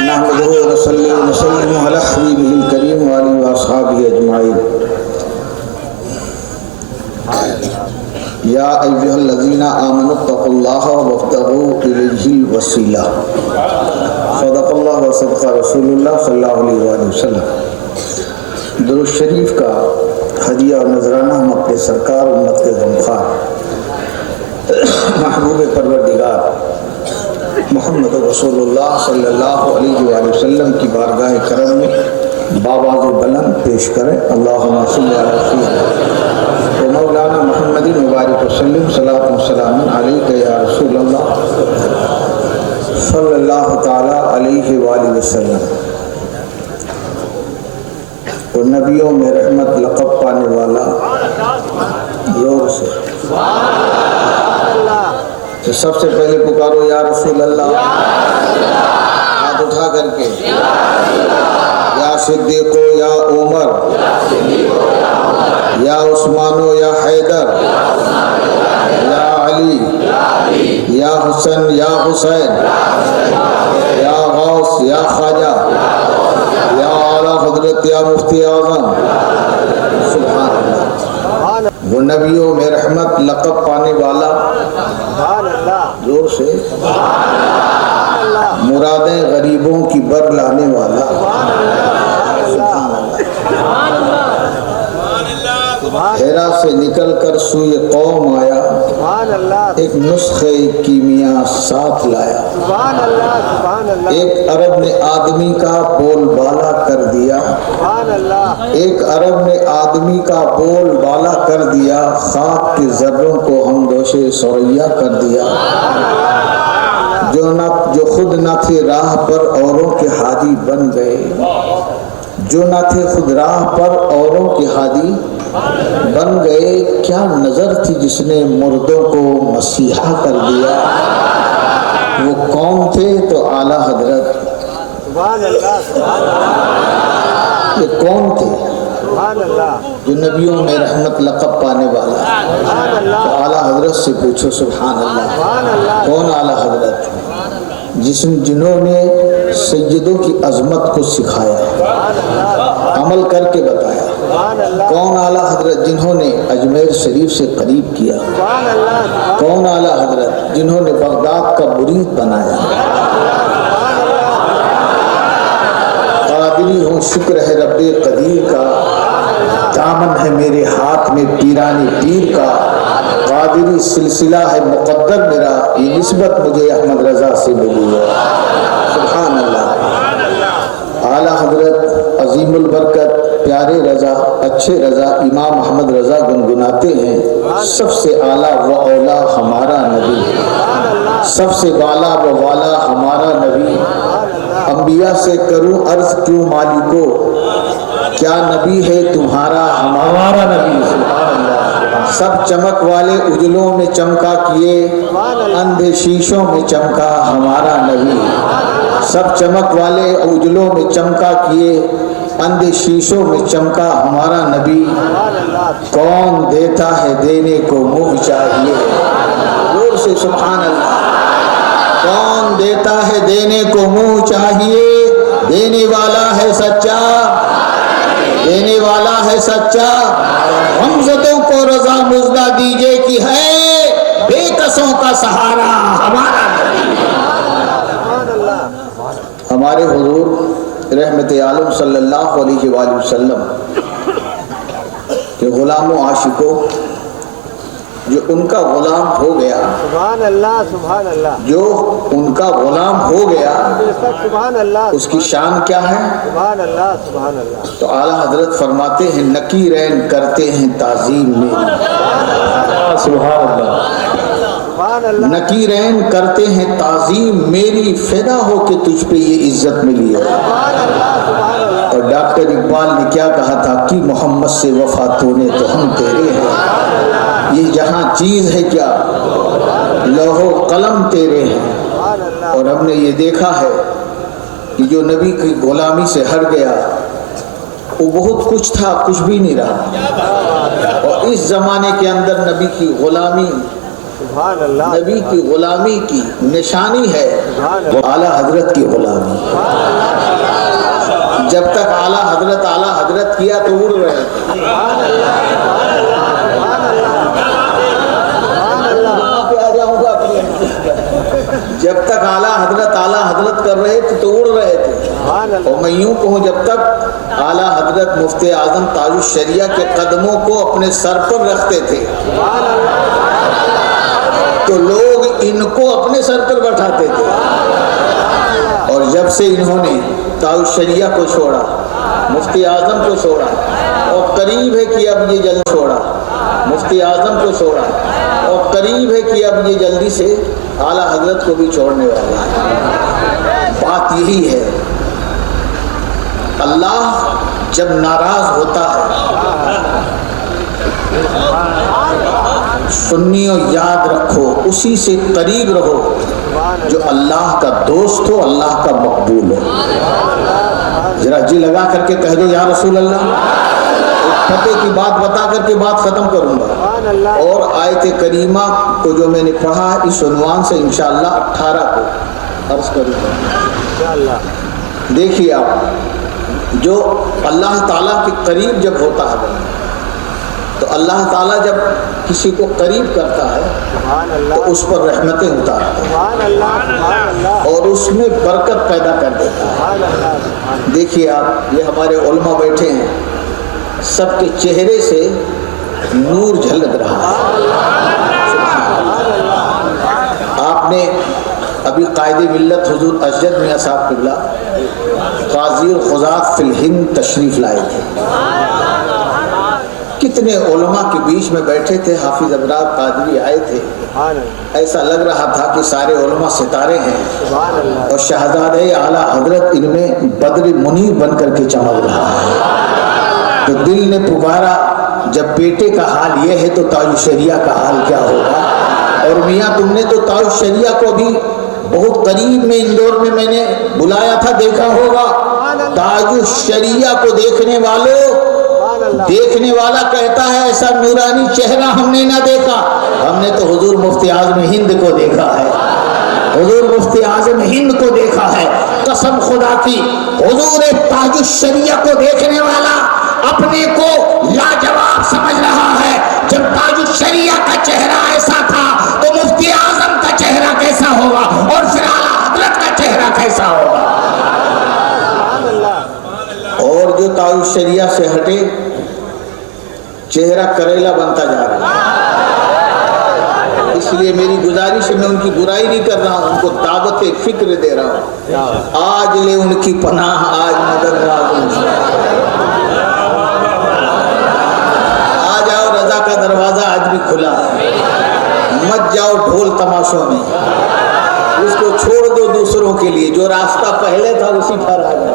نحمده ونصلي ونسلم على حبيبه الكريم وآله وأصحابه أجمعين. يا أيها الذين آمنوا اتقوا الله وابتغوا إليه الوسيلة. صدق الله وصدق رسول الله صلی اللہ علیہ وآلہ وسلم. درود شریف کا ہدیہ اور نذرانہ ہم اپنے سرکار امت کے غمخوار محبوب پروردگار محمد رسول اللہ صلی اللہ علیہ وآلہ وسلم کی بارگاہ کرم میں بآواز بلند پیش کریں. اللہم صلی علی سیدنا و مولانا محمد مبارک وسلم صلاۃ و سلام علیک یا رسول اللہ صلی اللہ تعالی علیہ وآلہ وسلم. اور نبیوں میں رحمت لقب پانے والا زور سے تو سب سے پہلے پکارو یا رسول اللہ. ہاتھ اٹھا کر کے یا صدیق یا عمر یا عثمان یا حیدر یا علی یا حسن یا حسین یا غوث یا خواجہ یا اعلیٰ حضرت یا مفتی اعظم. سبحان اللہ. وہ نبیوں میں رحمت لقب پانے والا زور سے مرادیں غریبوں کی بر لانے والا. ہیرا سے نکل کر سوئے قوم آیا, ایک نسخے کیمیا ساتھ لایا. ایک عرب نے آدمی کا بول بالا کر دیا, ایک عرب نے آدمی کا بول بالا کر دیا. خاک کے ذروں کو ہم دوشے سوریا کر دیا. جو خود نہ تھے راہ پر اوروں کے ہادی بن گئے, جو نہ تھے خود راہ پر اوروں کے ہادی بن گئے. کیا نظر تھی جس نے مردوں کو مسیحا کر دیا. وہ کون تھے تو اعلیٰ حضرت. یہ کون تھے جو نبیوں میں رحمت لقب پانے والا. تو اعلیٰ حضرت سے پوچھو. سبحان اللہ. کون اعلیٰ حضرت؟ جنہوں نے سیدوں کی عظمت کو سکھایا, عمل کر کے بتایا. کون اعلیٰ حضرت؟ جنہوں نے اجمیر شریف سے قریب کیا. کون اعلیٰ حضرت؟ جنہوں نے بغداد کا مرید بنایا. قادری ہوں شکر ہے رب قدیر کا, دامن ہے میرے ہاتھ میں پیرانے پیر کا. قادری سلسلہ ہے مقدر میرا, یہ نسبت مجھے احمد رضا سے ملی ہے. سبحان اللہ. اعلیٰ حضرت عظیم البرکت پیارے رضا اچھے رضا امام احمد رضا گنگناتے ہیں. سب سے اعلیٰ و اولا ہمارا نبی, سب سے والا و والا ہمارا نبی. انبیاء سے کروں عرض کیوں مالکو, کیا نبی ہے تمہارا ہمارا نبی. سب چمک والے اجلوں میں چمکا کیے, اندھے شیشوں میں چمکا ہمارا نبی. سب چمک والے اجلوں میں چمکا کیے, اندھے شیشوں میں چمکا ہمارا نبی. کون دیتا ہے دینے کو منہ چاہیے. زور سے سبحان اللہ. کون دیتا ہے دینے کو منہ چاہیے. دینے والا ہے سچا, دینے والا ہے سچا. غمزدوں کو رضا مزدہ دیجئے کی ہے, بے کسوں کا سہارا ہمارا نبی. ہمارے حضور رحمت عالم صلی اللہ علیہ وآلہ وسلم کے غلام و عاشقوں, جو ان کا غلام ہو گیا, سبحان اللہ سبحان اللہ, جو ان کا غلام ہو گیا, سبحان اللہ, اس کی شان کیا ہے؟ سبحان اللہ سبحان اللہ. تو اعلیٰ حضرت فرماتے ہیں نکیرین کرتے ہیں تعظیم میری. سبحان اللہ. نکیرین کرتے ہیں تعظیم میری, فدا ہو کہ تجھ پہ یہ عزت ملی ہے. اور ڈاکٹر اقبال نے کیا کہا تھا کہ محمد سے وفا تو نے تو ہم تیرے ہیں. یہ جہاں چیز ہے کیا, لوح و قلم تیرے ہیں. اور ہم نے یہ دیکھا ہے کہ جو نبی کی غلامی سے ہٹ گیا وہ بہت کچھ تھا, کچھ بھی نہیں رہا. اور اس زمانے کے اندر نبی کی غلامی, نبی کی غلامی کی نشانی ہے اعلیٰ حضرت کی غلامی. جب تک اعلیٰ حضرت کیا تو اڑ رہے تھے. جب تک اعلیٰ حضرت کر رہے تھے تو اڑ رہے تھے. اور میں یوں کہوں جب تک اعلیٰ حضرت مفتی اعظم تاج الشریعہ کے قدموں کو اپنے سر پر رکھتے تھے تو لوگ ان کو اپنے سر پر بٹھاتے تھے. اور جب سے انہوں نے تاج الشریعہ کو چھوڑا, مفتی اعظم کو چھوڑا, اور قریب ہے کہ اب یہ جلد چھوڑا, مفتی اعظم کو چھوڑا, اور قریب ہے کہ اب یہ جلدی سے اعلیٰ حضرت کو بھی چھوڑنے والا ہے. بات یہی ہے, اللہ جب ناراض ہوتا ہے, سنیوں یاد رکھو, اسی سے قریب رہو جو اللہ کا دوست ہو, اللہ کا مقبول ہو. ذرا جی لگا کر کے کہہ دو یا رسول اللہ. فتح کی بات بتا کر کے بات ختم کروں گا, اور آیت کریمہ کو جو میں نے پڑھا اس عنوان سے انشاءاللہ 18 کو عرض کروں گا. دیکھیے آپ, جو اللہ تعالیٰ کے قریب جب ہوتا ہے تو اللہ تعالیٰ جب کسی کو قریب کرتا ہے تو اس پر رحمتیں اتارتا ہے اور اس میں برکت پیدا کر دیتا ہے. دیکھیے آپ, یہ ہمارے علماء بیٹھے ہیں, سب کے چہرے سے نور جھلک رہا ہے. آپ نے ابھی قائد ملت حضور اشجد میاں صاحب قبلہ قاضی القضات فی الہند تشریف لائے تھے. کتنے علماء کے بیچ میں بیٹھے تھے, حافظ ابرار قادری آئے تھے, ایسا لگ رہا تھا کہ سارے علماء ستارے ہیں اور شہزادہ اعلیٰ حضرت ان میں بدر منیر بن کر کے چمک رہا ہے. تو دل نے پکارا, جب بیٹے کا حال یہ ہے تو تاج الشریعہ کا حال کیا ہوگا. اور میاں تم نے تو تاج الشریعہ کو بھی بہت قریب میں اندور میں نے بلایا تھا, دیکھا ہوگا. تاج الشریعہ کو دیکھنے والا کہتا ہے ایسا نورانی چہرہ ہم نے نہ دیکھا. ہم نے تو حضور مفتی اعظم ہند کو دیکھا ہے, حضور مفتی اعظم ہند کو دیکھا ہے. قسم خدا کی, حضور تاج الشریعہ کو دیکھنے والا اپنے کو لاجواب سمجھ رہا ہے. جب تاج الشریعہ کا چہرہ ایسا تھا تو مفتی اعظم کا چہرہ کیسا ہوگا, اور پھر اعلیٰ حضرت کا چہرہ کیسا ہوگا. اور جو تاج الشریعہ سے ہٹے چہرہ کریلا بنتا جا رہا ہے. اس لیے میری گزارش ہے, میں ان کی برائی نہیں کر رہا ہوں, ان کو دعوت فکر دے رہا ہوں. آج لے ان کی پناہ, آج مدد آ جاؤ, رضا کا دروازہ آج بھی کھلا ہے. مت جاؤ ڈھول تماشوں میں, اس کو چھوڑ دو دوسروں کے لیے. جو راستہ پہلے تھا اسی پر آ جاؤ,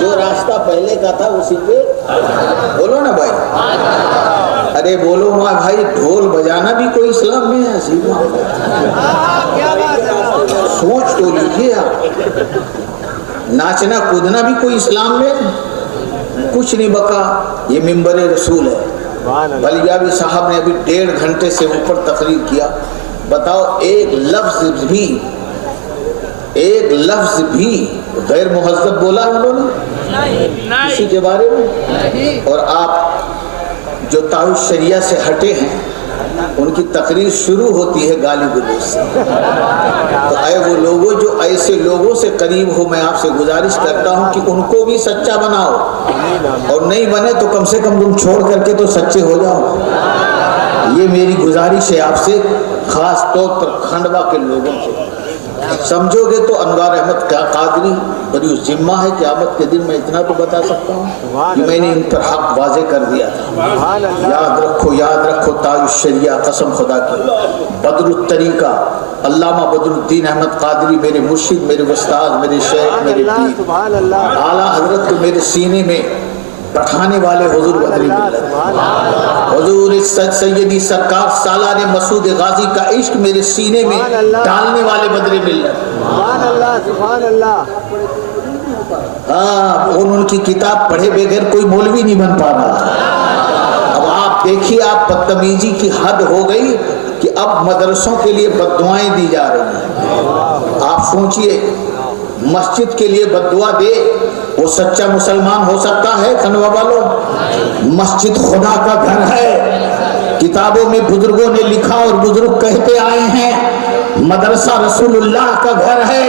جو راستہ پہلے کا تھا اسی پہ. بولو نا بھائی, ارے بولو ماں بھائی, ڈھول بجانا بھی کوئی اسلام میں ہے؟ سوچ تو لیجیے آپ. ناچنا کودنا بھی کوئی اسلام میں کچھ نہیں بکا. یہ ممبر رسول ہے. بلیابی صاحب نے ابھی 1.5 گھنٹے سے اوپر تقریر کیا. بتاؤ ایک لفظ بھی غیر مہذب بولا انہوں نے اسی کے بارے میں؟ اور آپ جو تاج الشریعہ سے ہٹے ہیں ان کی تقریر شروع ہوتی ہے گالی گلوچ سے. تو اے وہ لوگوں جو ایسے لوگوں سے قریب ہو, میں آپ سے گزارش کرتا ہوں کہ ان کو بھی سچا بناؤ, اور نہیں بنے تو کم سے کم تم چھوڑ کر کے تو سچے ہو جاؤ. یہ میری گزارش ہے آپ سے, خاص طور پر کھنڈوا کے لوگوں سے. سمجھو گے تو انوار احمد قادری بڑی ذمہ ہے. قیامت کے دن میں اتنا تو بتا سکتا ہوں کہ میں نے ان پر حق واضح کر دیا تھا. یاد رکھو تاج الشریعہ, قسم خدا کی. بدر الطریقہ علامہ بدر الدین احمد قادری, میرے مرشد, میرے استاد, میرے شیخ, میرے پیر, اعلیٰ حضرت کو میرے سینے میں بٹھانے والے حضور بدری ملت, حضور سیدی سرکار سالار مسعود غازی کا عشق میرے سینے میں ڈالنے والے بدری ملت. سبحان اللہ. ہاں, ان کی کتاب پڑھے بغیر کوئی مولوی نہیں بن پا رہا. اب آپ دیکھیے, آپ بدتمیزی کی حد ہو گئی کہ اب مدرسوں کے لیے بد دعائیں دی جا رہی ہیں. آپ سوچئے مسجد کے لیے بددعا دے وہ سچا مسلمان ہو سکتا ہے؟ کھنڈوا والوں، مسجد خدا کا گھر ہے، کتابوں میں بزرگوں نے لکھا اور بزرگ کہتے آئے ہیں مدرسہ رسول اللہ کا گھر ہے،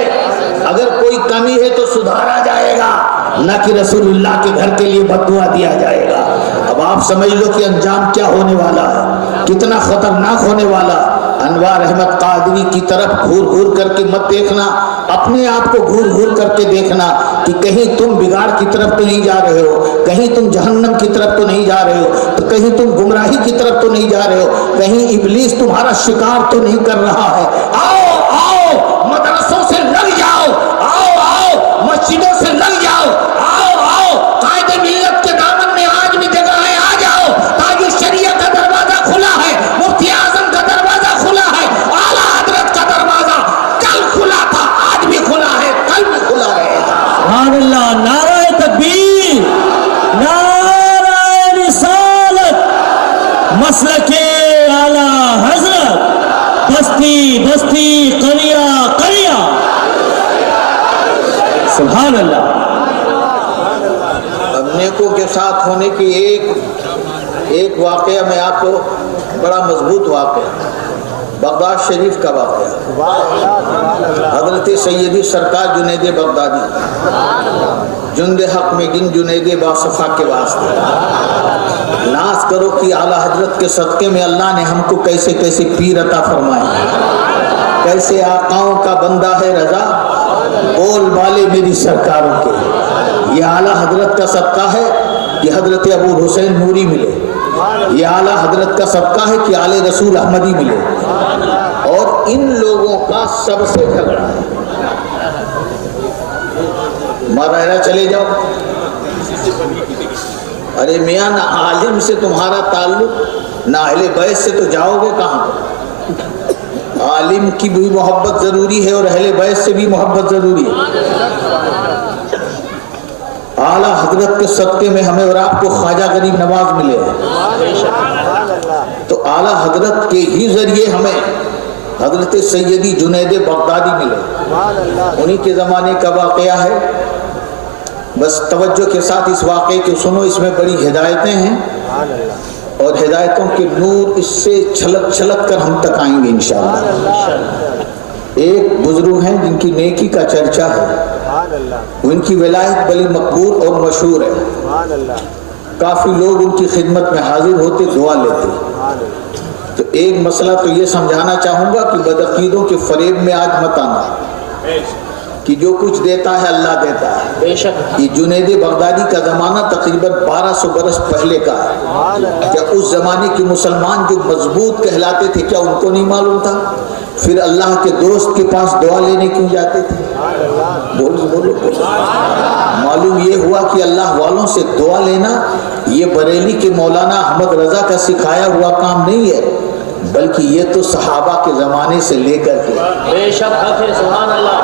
اگر کوئی کمی ہے تو سدھارا جائے گا، نہ کہ رسول اللہ کے گھر کے لیے بددعا دیا جائے گا۔ اب آپ سمجھ لو کہ انجام کیا ہونے والا ہے، کتنا خطرناک ہونے والا۔ انوار احمد قادری کی طرف گھور گھور کر کے مت دیکھنا، اپنے آپ کو گھور گھور کر کے دیکھنا کہ کہیں تم بگاڑ کی طرف تو نہیں جا رہے ہو، کہیں تم جہنم کی طرف تو نہیں جا رہے ہو، تو کہیں تم گمراہی کی طرف تو نہیں جا رہے ہو، کہیں ابلیس تمہارا شکار تو نہیں کر رہا ہے۔ آؤ آؤ مدرسوں سے لگ جاؤ، آؤ آؤ مسجدوں سے لگ جاؤ، آؤ آؤ قائد ملت کے دامن میں آج بھی جگہ ہے، آ جاؤ۔ تاج الشریعہ کا دروازہ کھلا ہے، مفتی اعظم کا دروازہ کھلا ہے، اعلیٰ حضرت کا دروازہ کل کھلا تھا، آج بھی کھلا ہے، کل بھی کھلا رہے گا۔ سبحان اللہ، نعرہ تکبیر، نعرہ رسالت، مسلک اعلیٰ حضرت، بستی بستی، قریہ قریہ، سبحان اللہ۔ اب نیکوں کے ساتھ ہونے کی ایک واقعہ میں آپ کو، بڑا مضبوط واقعہ، بغداد شریف کا واقعہ، حضرت سیدی سرکار جنید بغدادی، جند حق میں گن جنید باصفا کے واسطے ناز کرو کہ اعلیٰ حضرت کے صدقے میں اللہ نے ہم کو کیسے کیسے پیر عطا فرمائے، کیسے آقاؤں کا بندہ ہے رضا، بول بالے میری سرکاروں کے۔ یہ اعلیٰ حضرت کا صدقہ ہے کہ حضرت ابو حسین نوری ملے، یہ اعلیٰ حضرت کا صدقہ ہے کہ آل رسول احمدی ملے، اور ان لوگوں کا سب سے جھگڑا ہے۔ مراحرہ چلے جاؤ، ارے میاں نہ عالم سے تمہارا تعلق نہ اہل بیت سے، تو جاؤ گے کہاں؟ عالم کی بھی محبت ضروری ہے اور اہل بیت سے بھی محبت ضروری ہے۔ اعلیٰ حضرت کے صدقے میں ہمیں اور آپ کو خواجہ غریب نواز ملے ہیں، تو اعلیٰ حضرت کے ہی ذریعے ہمیں حضرت سیدی جنید بغدادی ملے، انہی کے زمانے کا واقعہ ہے۔ بس توجہ کے ساتھ اس واقعے کو سنو، اس میں بڑی ہدایتیں ہیں، اور ہدایتوں کے نور اس سے چھلک چھلک کر ہم تک آئیں گے انشاءاللہ۔ ایک بزرگ ہیں جن کی نیکی کا چرچا ہے، ان کی ولایت بڑی مقبول اور مشہور ہے، کافی لوگ ان کی خدمت میں حاضر ہوتے، دعا لیتے۔ تو ایک مسئلہ تو یہ سمجھانا چاہوں گا کہ بدعقیدوں کے فریب میں آج مت آنا کہ جو کچھ دیتا ہے اللہ دیتا ہے۔ بے شک یہ جنید بغدادی کا زمانہ تقریباً 1200 برس پہلے کا ہے۔ کیا اس زمانے کے مسلمان جو مضبوط کہلاتے تھے کیا ان کو نہیں معلوم تھا؟ پھر اللہ کے دوست کے پاس دعا لینے کیوں جاتے تھے؟ بولو۔ معلوم یہ ہوا کہ اللہ والوں سے دعا لینا یہ بریلی کے مولانا احمد رضا کا سکھایا ہوا کام نہیں ہے، بلکہ یہ تو صحابہ کے زمانے سے لے کر کے بے شک حق، سبحان اللہ،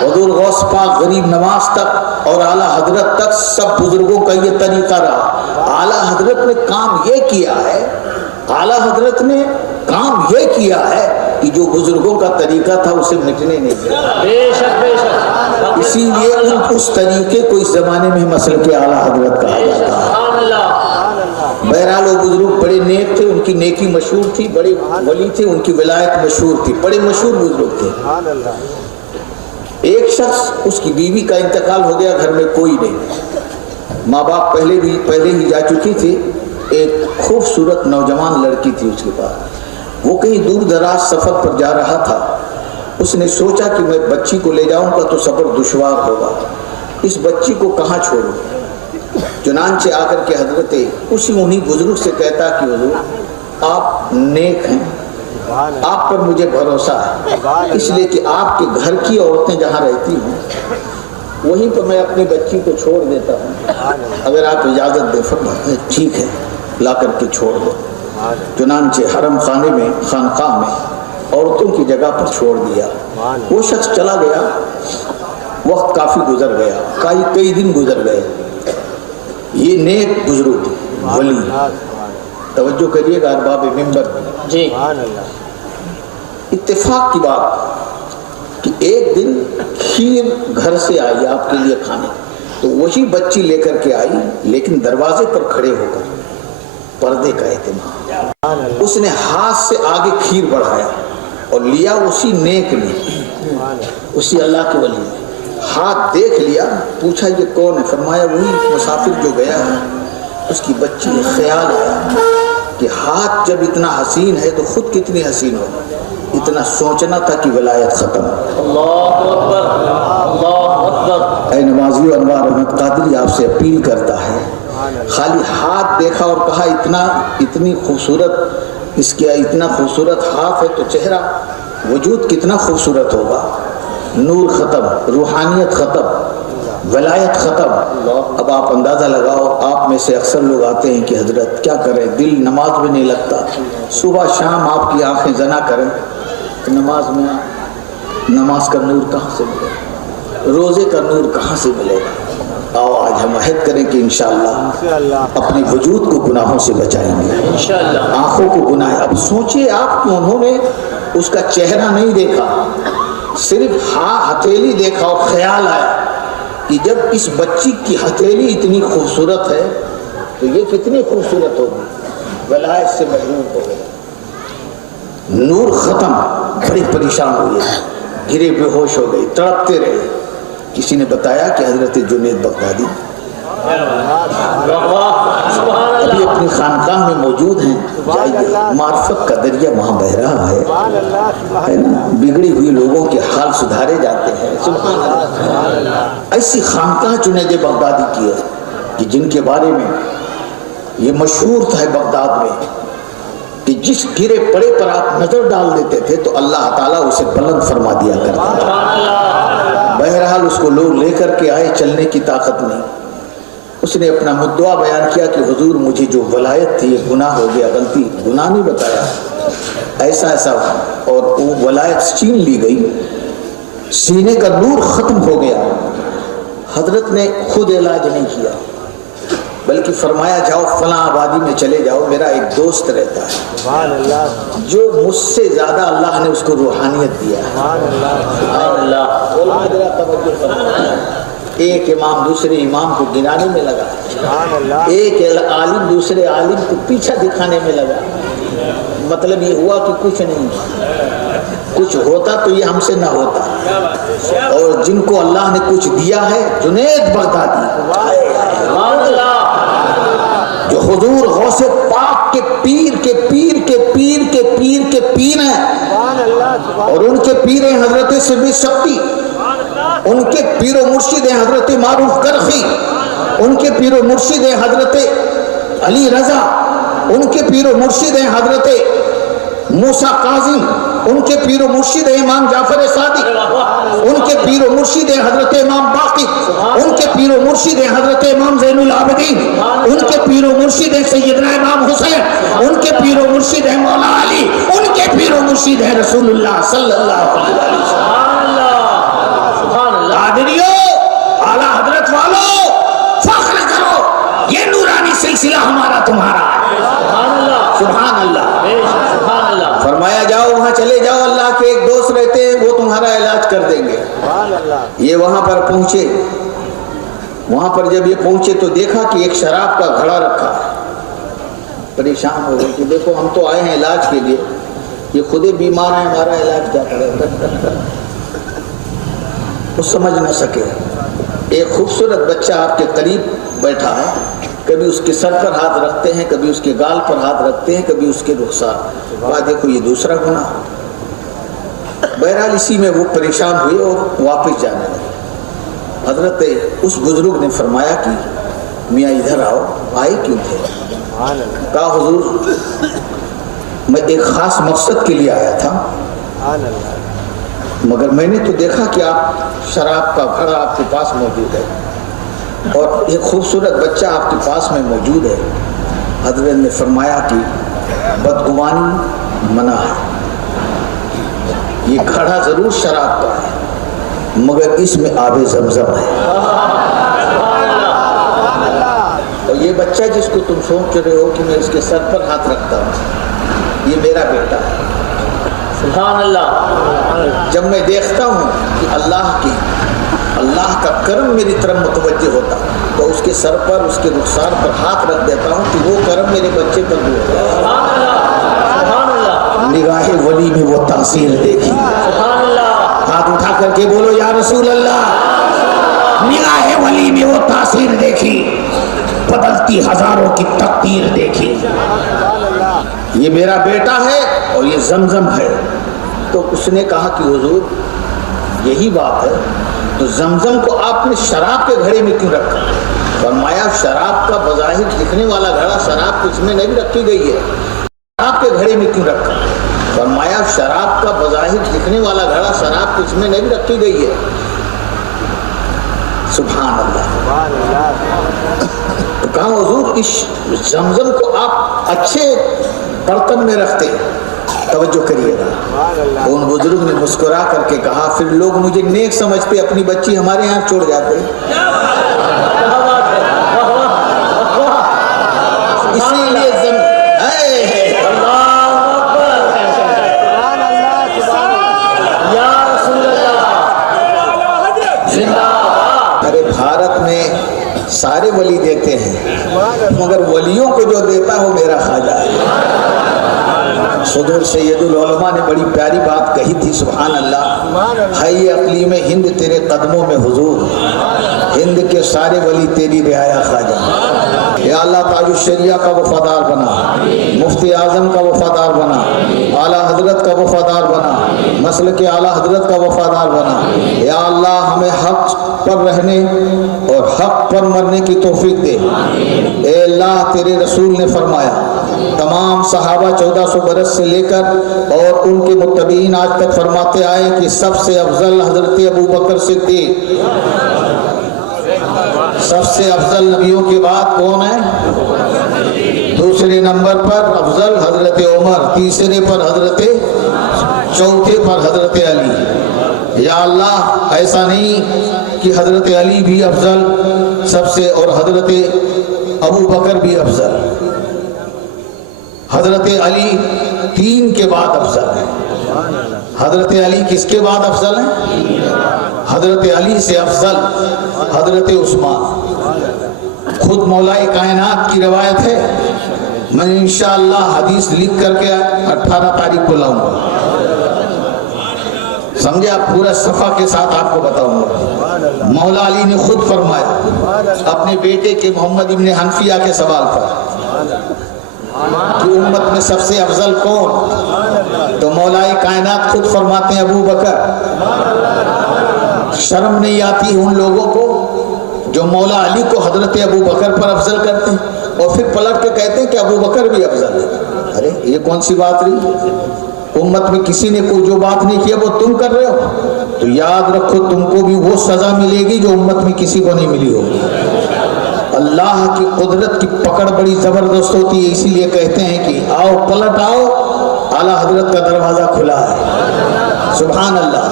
حضور غوث پاک غریب نواز تک اور اعلیٰ حضرت تک سب بزرگوں کا یہ طریقہ رہا۔ اعلیٰ حضرت نے کام یہ کیا ہے، اعلیٰ حضرت نے کام یہ کیا ہے کہ جو بزرگوں کا طریقہ تھا اسے مٹنے نہیں دیا۔ بے شک بے شک، اسی لیے اس طریقے کو اس زمانے میں مسلک اعلیٰ حضرت کہا جاتا ہے۔ سبحان اللہ۔ بہرحال وہ بزرگ بڑے نیک تھے، ان کی نیکی مشہور تھی، بڑے ولی تھے، ان کی ولایت مشہور تھی، بڑے مشہور بزرگ تھے۔ ایک شخص، اس کی بیوی کا انتقال ہو گیا، گھر میں کوئی نہیں، ماں باپ پہلے ہی جا چکی تھی، ایک خوبصورت نوجوان لڑکی تھی اس کے پاس، وہ کہیں دور دراز سفر پر جا رہا تھا، اس نے سوچا کہ میں بچی کو لے جاؤں گا تو سفر دشوار ہوگا، اس بچی کو کہاں چھوڑوں؟ چنانچہ آ کر کے حضرت انہی بزرگ سے کہتا کہ حضور آپ نیک ہیں، آپ پر مجھے بھروسہ ہے، اس لیے کہ آپ کے گھر کی عورتیں جہاں رہتی ہوں وہیں پر میں اپنی بچی کو چھوڑ دیتا ہوں، اگر آپ اجازت دیں۔ فرماتے ٹھیک ہے، لا کر کے چھوڑ دو۔ چنانچہ حرم خانے میں، خانقاہ میں عورتوں کی جگہ پر چھوڑ دیا۔ وہ شخص چلا گیا، وقت کافی گزر گیا، کئی دن گزر گئے، یہ نیک بزرگ ولی، توجہ کریے گا ارباب ممبر، جی، اتفاق کی بات کہ ایک دن کھیر گھر سے آئی آپ کے لیے کھانے، تو وہی بچی لے کر کے آئی، لیکن دروازے پر کھڑے ہو کر پردے کا اہتمام، اس نے ہاتھ سے آگے کھیر بڑھایا اور لیا اسی نیک نے، اسی اللہ کے ولی نے، ہاتھ دیکھ لیا، پوچھا یہ کون ہے؟ فرمایا وہی مسافر جو گیا ہے، اس کی بچی نے خیال آیا کہ ہاتھ جب اتنا حسین ہے تو خود کتنی حسین ہو، اتنا سوچنا تھا کہ ولایت ختم۔ اللہ اکبر، اللہ اکبر۔ اے نمازی انوار احمد قادری آپ سے اپیل کرتا ہے، خالی ہاتھ دیکھا اور کہا اتنی خوبصورت، اس کا اتنا خوبصورت ہاتھ ہے تو چہرہ وجود کتنا خوبصورت ہوگا، نور ختم، روحانیت ختم، ولایت ختم۔ اب آپ اندازہ لگاؤ، آپ میں سے اکثر لوگ آتے ہیں کہ حضرت کیا کریں، دل نماز میں نہیں لگتا، صبح شام آپ کی آنکھیں زنا کریں تو نماز میں نماز کا نور کہاں سے ملے گا، روزے کا نور کہاں سے ملے گا؟ آؤ آج ہم عہد کریں کہ انشاءاللہ اپنے وجود کو گناہوں سے بچائیں گے، انشاءاللہ آنکھوں کو گناہ۔ اب سوچئے آپ کہ انہوں نے اس کا چہرہ نہیں دیکھا، صرف ہتھیلی دیکھا اور خیال آیا کہ جب اس بچی کی ہتھیلی اتنی خوبصورت ہے تو یہ کتنی خوبصورت ہوگی، ولایت سے محروم ہو گئے، نور ختم، بڑے پریشان ہوئے، گرے بے ہوش ہو گئے، تڑپتے رہے۔ کسی نے بتایا کہ حضرت جنید بغدادی ابھی اپنی خانقاہ میں موجود ہیں، جائیے، معرفت کا دریا وہاں بہ رہا ہے نا، بگڑی ہوئی لوگوں کے حال سدھارے جاتے ہیں، سبحان اللہ۔ ایسی خانقاہ جنید بغدادی کی ہے کہ جن کے بارے میں یہ مشہور تھا بغداد میں کہ جس گرے پڑے پر آپ نظر ڈال دیتے تھے تو اللہ تعالیٰ اسے بلند فرما دیا کرتا تھا۔ بہرحال اس کو لوگ لے کر کے آئے، چلنے کی طاقت نہیں، اس نے اپنا مدعا بیان کیا کہ حضور مجھے جو ولایت تھی یہ گناہ ہو گیا، غلطی، گناہ نہیں بتایا، ایسا اور وہ ولایت چھین لی گئی، سینے کا نور ختم ہو گیا۔ حضرت نے خود علاج نہیں کیا بلکہ فرمایا جاؤ فلاں آبادی میں چلے جاؤ، میرا ایک دوست رہتا ہے جو مجھ سے زیادہ اللہ نے اس کو روحانیت دیا ہے۔ سبحان اللہ۔ ایک امام دوسرے امام کو گرانے میں لگا، ایک عالم دوسرے عالم کو پیچھا دکھانے میں لگا، مطلب یہ ہوا کہ کچھ نہیں، کچھ ہوتا تو یہ ہم سے نہ ہوتا، اور جن کو اللہ نے کچھ دیا ہے، جنید بغدادی جو حضور غوث پاک کے پیر کے پیر کے پیر کے پیر کے پیر ہیں، اور ان کے پیر ہیں حضرت سبی سختی، ان کے پیر و مرشد ہیں حضرت معروف کرخی، ان کے پیر و مرشد ہیں حضرت علی رضا، ان کے پیر و مرشد ہیں حضرت موسیٰ کاظم، ان کے پیر و مرشد ہیں امام جعفر صادق، ان کے پیر و مرشد ہیں حضرت امام باقر، ان کے پیر و مرشد ہیں حضرت امام زین العابدین، ان کے پیر و مرشد ہیں سیدنا امام حسین، ان کے پیر و مرشد ہیں مولا علی، ان کے پیر و مرشد ہیں رسول اللہ صلی اللہ علیہ وسلم۔ قادریو، اعلیٰ حضرت والو، فخر کرو، یہ نورانی سلسلہ ہمارا تمہارا ہے۔ سبحان اللہ۔ فرمایا جاؤ وہاں چلے جاؤ، اللہ کے ایک دوست رہتے ہیں وہ تمہارا علاج کر دیں گے۔ یہ وہاں پر پہنچے، وہاں پر جب یہ پہنچے تو دیکھا کہ ایک شراب کا گھڑا رکھا ہے، پریشان ہو گئے کہ دیکھو ہم تو آئے ہیں علاج کے لیے، یہ خود ہی بیمار ہیں، ہمارا علاج کیا کرے؟ وہ سمجھ نہ سکے۔ ایک خوبصورت بچہ آپ کے قریب بیٹھا ہے، کبھی اس کے سر پر ہاتھ رکھتے ہیں، کبھی اس کے گال پر ہاتھ رکھتے ہیں، کبھی اس کے رخسار، وہاں دیکھو یہ دوسرا گناہ۔ بہرحال اسی میں وہ پریشان ہوئے اور واپس جانے لگے۔ حضرت اس بزرگ نے فرمایا کہ میاں ادھر آؤ، آئے کیوں تھے؟ کہا حضور میں ایک خاص مقصد کے لیے آیا تھا، مگر میں نے تو دیکھا کہ آپ شراب کا گھڑا آپ کے پاس موجود ہے اور ایک خوبصورت بچہ آپ کے پاس میں موجود ہے۔ حضرت نے فرمایا کہ بدگمانی منع ہے، یہ گھڑا ضرور شراب کا ہے مگر اس میں آب زمزم ہے، اور یہ بچہ جس کو تم سوچ رہے ہو کہ میں اس کے سر پر ہاتھ رکھتا ہوں، یہ میرا بیٹا ہے، سبحان اللہ. جب میں دیکھتا ہوں کہ اللہ کا کرم میری طرف متوجہ ہوتا تو اس کے سر پر اس کے رخسار پر ہاتھ رکھ دیتا ہوں کہ وہ کرم میرے بچے پر بھی ہوتا ہے. سبحان اللہ. سبحان اللہ. نگاہ ولی میں وہ تاثیر دیکھی. سبحان اللہ. ہاتھ اٹھا کر کے بولو یا رسول اللہ. نگاہ ولی میں وہ تاثیر دیکھی، بدلتی ہزاروں کی تقدیر دیکھی. یہ میرا بیٹا ہے اور یہ زمزم ہے. تو اس نے کہا کہ حضور یہی بات ہے، تو زمزم کو آپ نے شراب کے گھڑے میں کیوں رکھا؟ فرمایا شراب کا بظاہر دکھنے والا گھڑا شراب اس میں نہیں رکھی گئی ہے. شراب کے گھڑے میں کیوں رکھا؟ فرمایا شراب کا بظاہر دکھنے والا گھڑا شراب اس میں نہیں رکھی گئی ہے. سبحان اللہ. تو کہا حضور اس زمزم کو آپ اچھے برتن میں رکھتے. توجہ کریے گا. ان بزرگ نے مسکرا کر کے کہا پھر لوگ مجھے نیک سمجھتے، اپنی بچی ہمارے یہاں چھوڑ جاتے. اسی لیے ارے بھارت میں سارے ولی دیتے ہیں، مگر ولیوں کو جو دیتا ہے وہ میرا خواجہ ہے. صدور سید العلماء نے بڑی پیاری بات کہی تھی. سبحان اللہ. ہے یہ اقلیم ہند تیرے قدموں میں حضور، ہند کے سارے ولی تیری رعایا خواجہ. یا اللہ تاج الشریعہ کا وفادار بنا، مفتی اعظم کا وفادار بنا، اعلیٰ حضرت کا وفادار بنا، مسلک اعلیٰ حضرت کا وفادار بنا. یا اللہ ہمیں حق پر رہنے اور حق پر مرنے کی توفیق دے. اے اللہ تیرے رسول نے فرمایا تمام صحابہ 1400 برس سے لے کر اور ان کے متبعین آج تک فرماتے آئے کہ سب سے افضل حضرت ابو بکر صدیق، سب سے افضل نبیوں کے بعد کون ہے؟ دوسرے نمبر پر افضل حضرت عمر، تیسرے پر حضرت، چوتھے پر حضرت علی. یا اللہ ایسا نہیں کہ حضرت علی بھی افضل سب سے اور حضرت ابو بکر بھی افضل. حضرت علی 3 کے بعد افضل ہے. حضرت علی کس کے بعد افضل ہیں؟ حضرت علی سے افضل حضرت عثمان. خود مولائے کائنات کی روایت ہے، میں انشاءاللہ حدیث لکھ کر کے 18 تاریخ کو لاؤں گا. سمجھے آپ؟ پورا صفحہ کے ساتھ آپ کو بتاؤں گا. مولا علی نے خود فرمایا اپنے بیٹے کے محمد ابن حنفیہ کے سوال پر کہ امت میں سب سے افضل کون؟ تو مولا کائنات خود فرماتے ہیں ابو بکر. شرم نہیں آتی ان لوگوں کو جو مولا علی کو حضرت ابو بکر پر افضل کرتے ہیں اور پھر پلٹ کے کہتے ہیں کہ ابو بکر بھی افضل ہے. ارے یہ کون سی بات رہی؟ امت میں کسی نے کوئی جو بات نہیں کیا وہ تم کر رہے ہو، تو یاد رکھو تم کو بھی وہ سزا ملے گی جو امت میں کسی کو نہیں ملی ہوگی. اللہ کی قدرت کی پکڑ بڑی زبردست ہوتی ہے، اسی لیے کہتے ہیں کہ آؤ پلٹ آؤ، اعلیٰ حضرت کا دروازہ کھلا ہے. سبحان اللہ.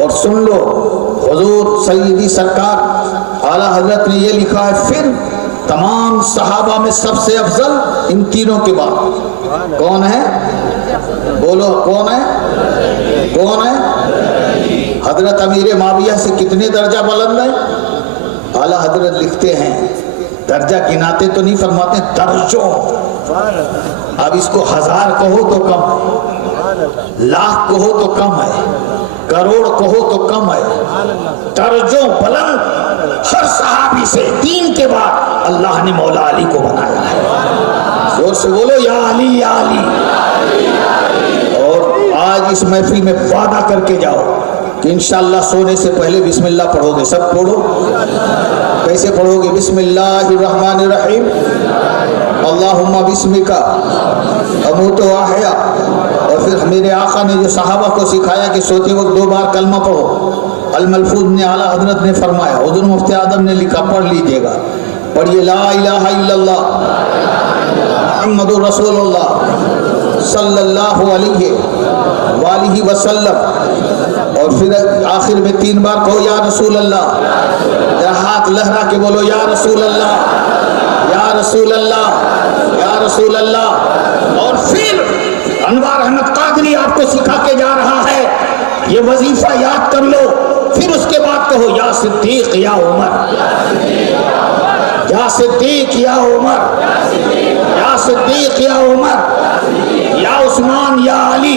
اور سن لو حضور سیدی سرکار اعلیٰ حضرت نے یہ لکھا ہے پھر تمام صحابہ میں سب سے افضل ان تینوں کے بعد کون ہے؟ بولو کون ہے؟ کون ہے؟ حضرت امیر معاویہ سے کتنے درجہ بلند ہے؟ اعلیٰ حضرت لکھتے ہیں درجہ گناتے تو نہیں فرماتے، درجوں. اب اس کو 1000 کہو تو کم ہے، لاکھ کہو تو کم ہے، کروڑ کہو تو کم ہے. درجوں بلند ہر صحابی سے 3 کے بعد اللہ نے مولا علی کو بنایا ہے. زور سے بولو یا علی یا علی. اور آج اس محفل میں وعدہ کر کے جاؤ کہ انشاءاللہ سونے سے پہلے بسم اللہ پڑھو گے. سب پڑھو. کیسے پڑھو گے؟ بسم اللہ الرحمن الرحیم، اللہم بسمک اموت و احیا. اور پھر میرے آقا نے جو صحابہ کو سکھایا کہ سوتے وقت 2 بار کلمہ پڑھو. الملفوظ نے اعلیٰ حضرت نے فرمایا، حضور مفتی اعظم نے لکھا، پڑھ لیجئے گا. پڑھیے لا الہ الا اللہ محمد رسول اللہ صلی اللہ علیہ وآلہ وسلم. اور پھر آخر میں 3 بار کہو یا رسول اللہ. ہاتھ لہرا کے بولو یا رسول اللہ یا رسول اللہ یا رسول اللہ. اور پھر انوار احمد قادری آپ کو سکھا کے جا رہا ہے، یہ وظیفہ یاد کر لو، پھر اس کے بعد کہو یا صدیق یا عمر، یا صدیق یا عمر، یا صدیق یا عمر، یا عثمان یا علی،